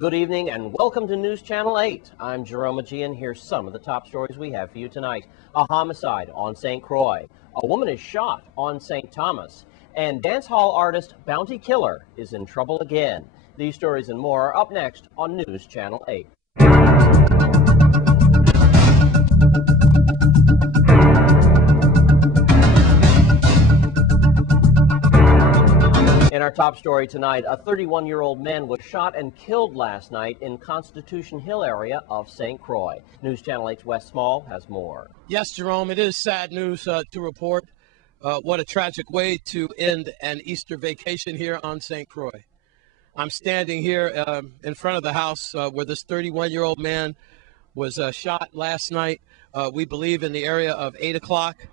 Good evening and welcome to News Channel 8. I'm Jerome Agee, and here's some of the top stories we have for you tonight. A homicide on St. Croix. A woman is shot on St. Thomas. And dance hall artist Bounty Killer is in trouble again. These stories and more are up next on News Channel 8. In our top story tonight, a 31-year-old man was shot and killed last night in Constitution Hill area of St. Croix. News Channel 8's Wes Small has more. Yes, Jerome, it is sad news to report. What a tragic way to end an Easter vacation here on St. Croix. I'm standing here in front of the house where this 31-year-old man was shot last night, we believe in the area of 8 o'clock.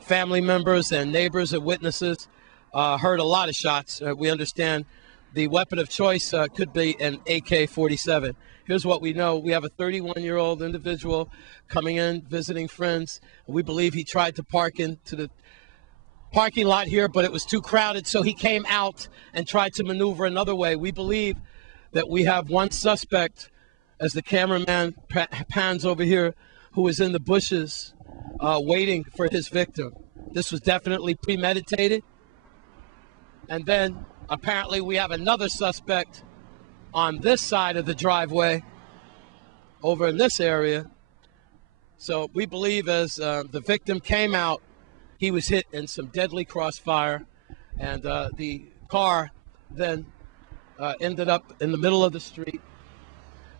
Family members and neighbors and witnesses heard a lot of shots. We understand the weapon of choice could be an AK-47. Here's what we know. We have a 31-year-old individual coming in, visiting friends. We believe he tried to park into the parking lot here, but it was too crowded, so he came out and tried to maneuver another way. We believe that we have one suspect, as the cameraman pans over here, who is in the bushes waiting for his victim. This was definitely premeditated. And then apparently we have another suspect on this side of the driveway over in this area. So we believe as the victim came out, he was hit in some deadly crossfire, and the car then ended up in the middle of the street.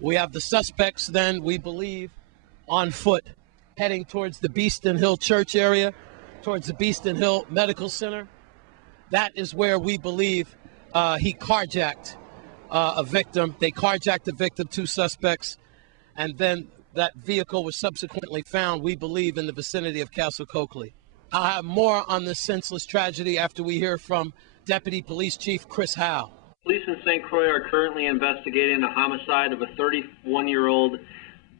We have the suspects then, we believe, on foot, heading towards the Beeston Hill Church area, towards the Beeston Hill Medical Center. That is where we believe he carjacked a victim. They carjacked the victim, two suspects, and then that vehicle was subsequently found, we believe, in the vicinity of Castle Coakley. I'll have more on this senseless tragedy after we hear from Deputy Police Chief Chris Howe. Police in St. Croix are currently investigating the homicide of a 31-year-old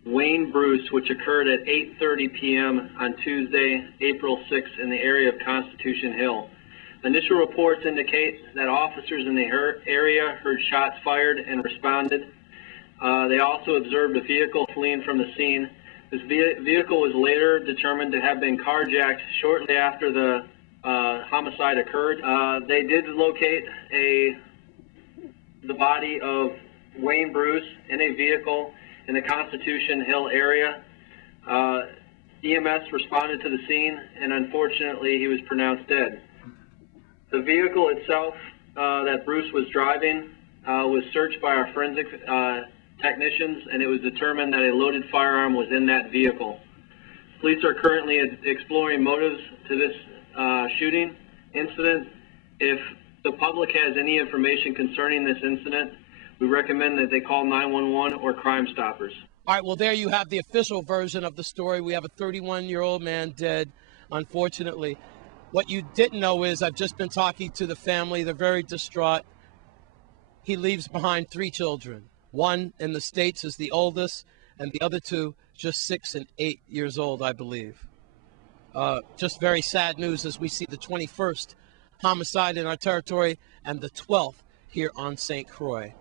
Wayne Bruce, which occurred at 8:30 p.m. on Tuesday, April 6th in the area of Constitution Hill. Initial reports indicate that officers in the area heard shots fired and responded. They also observed a vehicle fleeing from the scene. This vehicle was later determined to have been carjacked shortly after the homicide occurred. They did locate the body of Wayne Bruce in a vehicle in the Constitution Hill area. EMS responded to the scene, and unfortunately he was pronounced dead. The vehicle itself that Bruce was driving was searched by our forensic technicians, and it was determined that a loaded firearm was in that vehicle. Police are currently exploring motives to this shooting incident. If the public has any information concerning this incident, we recommend that they call 911 or Crime Stoppers. All right, well, there you have the official version of the story. We have a 31-year-old man dead, unfortunately. What you didn't know is I've just been talking to the family. They're very distraught. He leaves behind 3 children. One in the States is the oldest, and the other 2 just 6 and 8 years old, I believe. Just very sad news as we see the 21st homicide in our territory and the 12th here on St. Croix.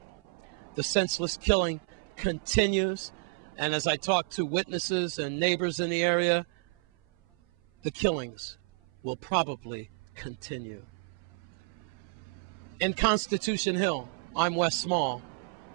The senseless killing continues, and as I talk to witnesses and neighbors in the area, the killings will probably continue. In Constitution Hill, I'm Wes Small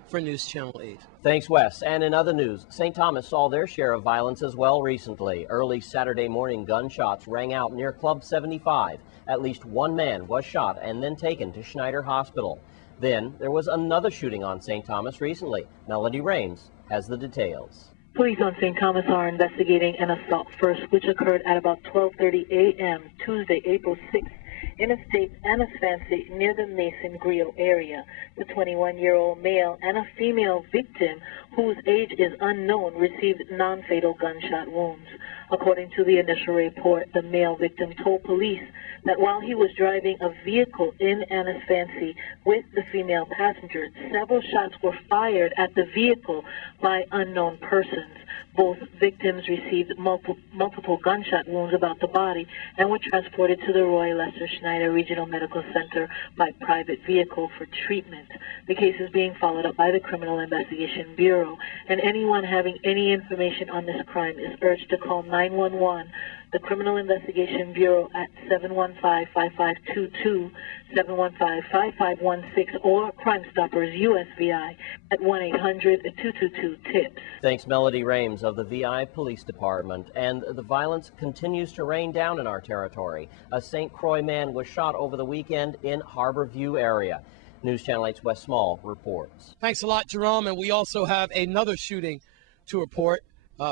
for News Channel 8. Thanks, Wes. And in other news, St. Thomas saw their share of violence as well recently. Early Saturday morning, gunshots rang out near Club 75. At least one man was shot and then taken to Schneider Hospital. Then there was another shooting on St. Thomas recently. Melody Raines has the details. Police on St. Thomas are investigating an assault first, which occurred at about 12:30 a.m. Tuesday, April 6th, in Estate Anna's Fancy near the Mason Grill area. The 21-year-old male and a female victim, whose age is unknown, received non-fatal gunshot wounds. According to the initial report, the male victim told police that while he was driving a vehicle in Anna's Fancy with the female passenger, several shots were fired at the vehicle by unknown persons. Both victims received multiple gunshot wounds about the body and were transported to the Roy Lester Schneider Regional Medical Center by private vehicle for treatment. The case is being followed up by the Criminal Investigation Bureau, and anyone having any information on this crime is urged to call 911, the Criminal Investigation Bureau at 715-5522, 715-5516, or Crime Stoppers USVI at 1-800-222-TIPS. Thanks, Melody Rames of the VI Police Department. And the violence continues to rain down in our territory. A St. Croix man was shot over the weekend in Harbor View area. News Channel 8's Wes Small reports. Thanks a lot, Jerome. And we also have another shooting to report.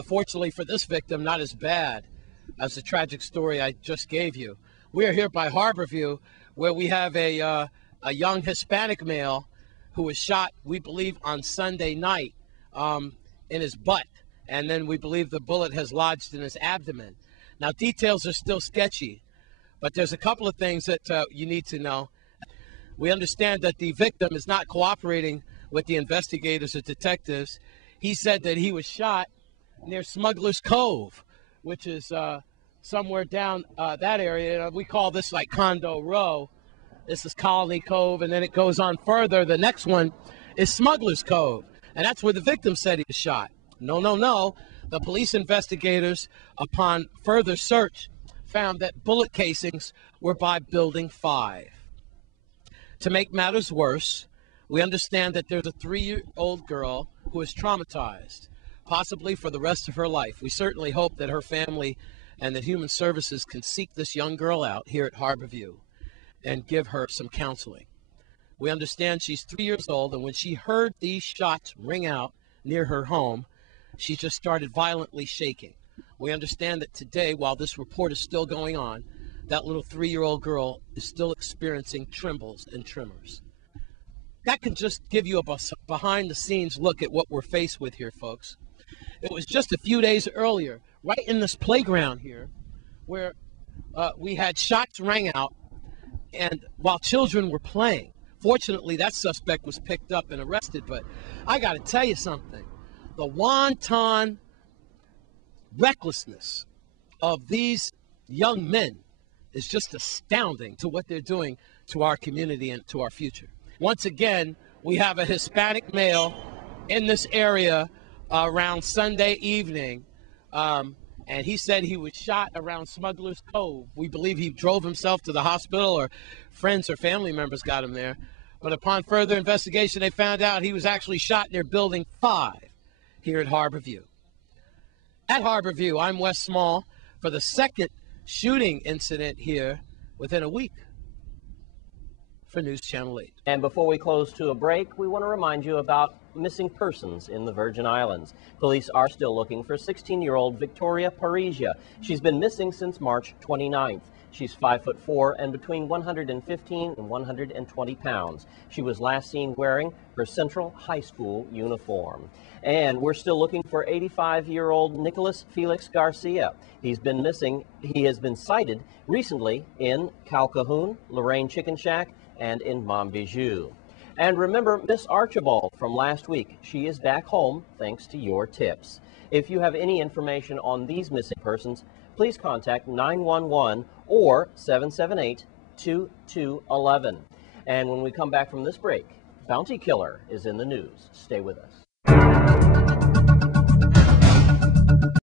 Fortunately for this victim, not as bad as the tragic story I just gave you. We are here by Harbor View, where we have a young Hispanic male who was shot, we believe, on Sunday night in his butt. And then we believe the bullet has lodged in his abdomen. Now, details are still sketchy, but there's a couple of things that you need to know. We understand that the victim is not cooperating with the investigators or detectives. He said that he was shot near Smuggler's Cove, which is somewhere down that area. We call this like Condo Row. This is Colony Cove, and then it goes on further. The next one is Smuggler's Cove, and that's where the victim said he was shot. No. The police investigators, upon further search, found that bullet casings were by Building 5. To make matters worse, we understand that there's a 3-year-old girl who is traumatized, possibly for the rest of her life. We certainly hope that her family and that Human Services can seek this young girl out here at Harbor View and give her some counseling. We understand she's 3 years old, and when she heard these shots ring out near her home, she just started violently shaking. We understand that today, while this report is still going on, that little 3-year-old girl is still experiencing trembles and tremors. That can just give you a behind-the-scenes look at what we're faced with here, folks. It was just a few days earlier, right in this playground here, where we had shots rang out, and while children were playing. Fortunately, that suspect was picked up and arrested, but I got to tell you something. The wanton recklessness of these young men is just astounding to what they're doing to our community and to our future. Once again, we have a Hispanic male in this area around Sunday evening, and he said he was shot around Smuggler's Cove. We believe he drove himself to the hospital, or friends or family members got him there. But upon further investigation, they found out he was actually shot near Building 5 here at Harbor View. At Harbor View, I'm Wes Small for the second shooting incident here within a week for News Channel 8. And before we close to a break, we want to remind you about missing persons in the Virgin Islands. Police are still looking for 16-year-old Victoria Parisia. She's been missing since March 29th. She's 5'4" and between 115 and 120 pounds. She was last seen wearing her Central High School uniform. And we're still looking for 85-year-old Nicholas Felix Garcia. He's been missing. He has been sighted recently in Calcahoon, Lorraine Chicken Shack, and in Montbijou. And remember Miss Archibald from last week. She is back home thanks to your tips. If you have any information on these missing persons, please contact 911 or 778-2211. And when we come back from this break, Bounty Killer is in the news. Stay with us.